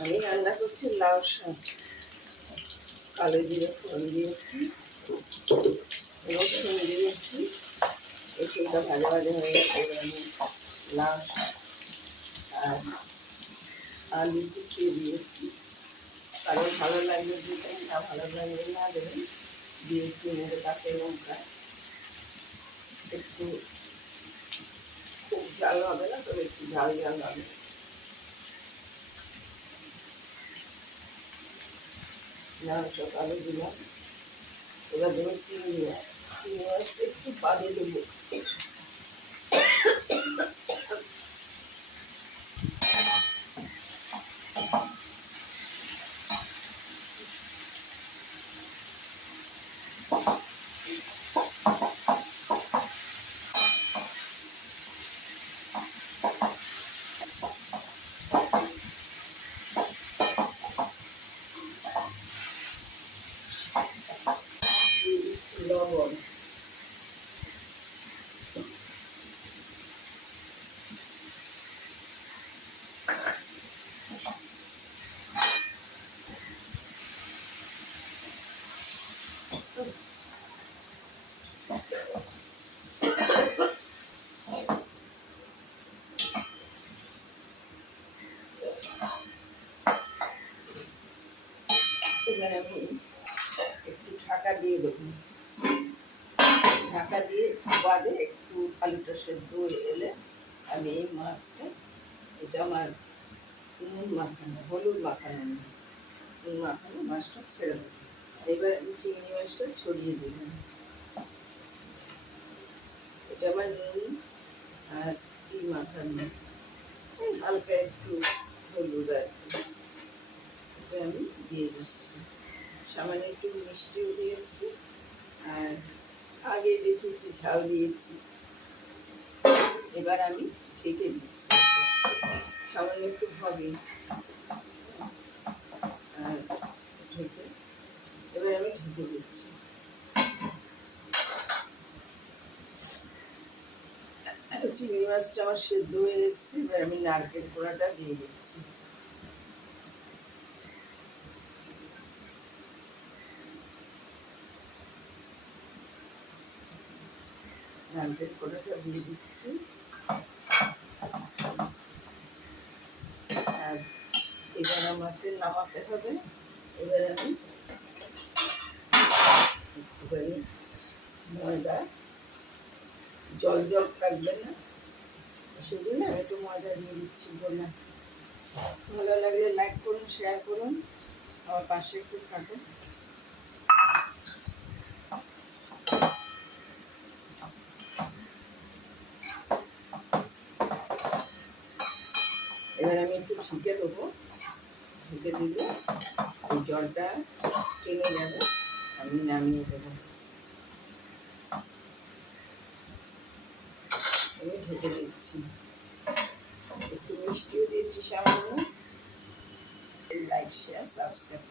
আমি রান্না করছি লাউ শাক, কালো জিরে ফোড়ন দিয়েছি, রসুন দিয়েছি, রসুনটা ভাজা ভাজা হয়ে গেছে। আমি লাউ শাক আর আলু কুচিয়ে দিয়েছি। কারণ ভালো লাগলে দিবেন, না ভালো লাগলে না দেবেন। দিয়েছি মেরে কাঁচা লঙ্কা, একটু খুব ঝাল হবে না, তবে একটু ঝাল ঝাল হবে। লাউ শাক আলু দিলাম। এবার দেবো চিংড়ি মাছ। চিংড়ি মাছটা একটু বাদে দেবো। লবণ, এবার আমি একটু ঢাকা দিয়ে দেবো। ঢাকা দিয়ে বাদে একটু আলুটা সেদ্ধ হয়ে এলে আমি এই মাছটা, এটা আমার নুন মাখানো, হলুদ মাখানো না, নুন মাখানো মাছটা ছেড়ে দেবো। এবার আমি চিংড়ি মাছটা ছড়িয়ে দিলাম। এটা আমার নুন আর কি মাখানো, হালকা একটু হলুদ আর এটা আমি দিয়ে দিচ্ছি। সামান্য একটু মিষ্টিও দিয়েছি, আর আগে দেখেছি ঝাল দিয়েছি। এবার আমি ঢেকে দিচ্ছি, সামান্য একটু হবে আর ঢেকে, এবার আমি ঢেকে দিচ্ছি। চিংড়ি মাছটা আমার সেদ্ধ হয়ে এসেছে। এবার আমি নারকেল কোড়াটা দিয়ে দিচ্ছি। নারকেল কোড়াটা দিয়ে দিচ্ছি, আর এবার আমাকে নামাতে হবে। এবার আমি একটুখানি ময়দা, জল জল থাকবে না সেগুলো, আমি একটু ময়দা দিয়ে দিচ্ছি। বললাম ভালো লাগলে লাইক করুন, শেয়ার করুন, আমার পাশে একটু থাকুন। এবার আমি একটু ঢেকে দেবো। ঢেকে দিলে এই জলটা টেনে যাবে, আমি নামিয়ে দেবো। আমি ঢেকে দিচ্ছি, একটু মিষ্টিও দিচ্ছি সামান্য। Like share subscribe.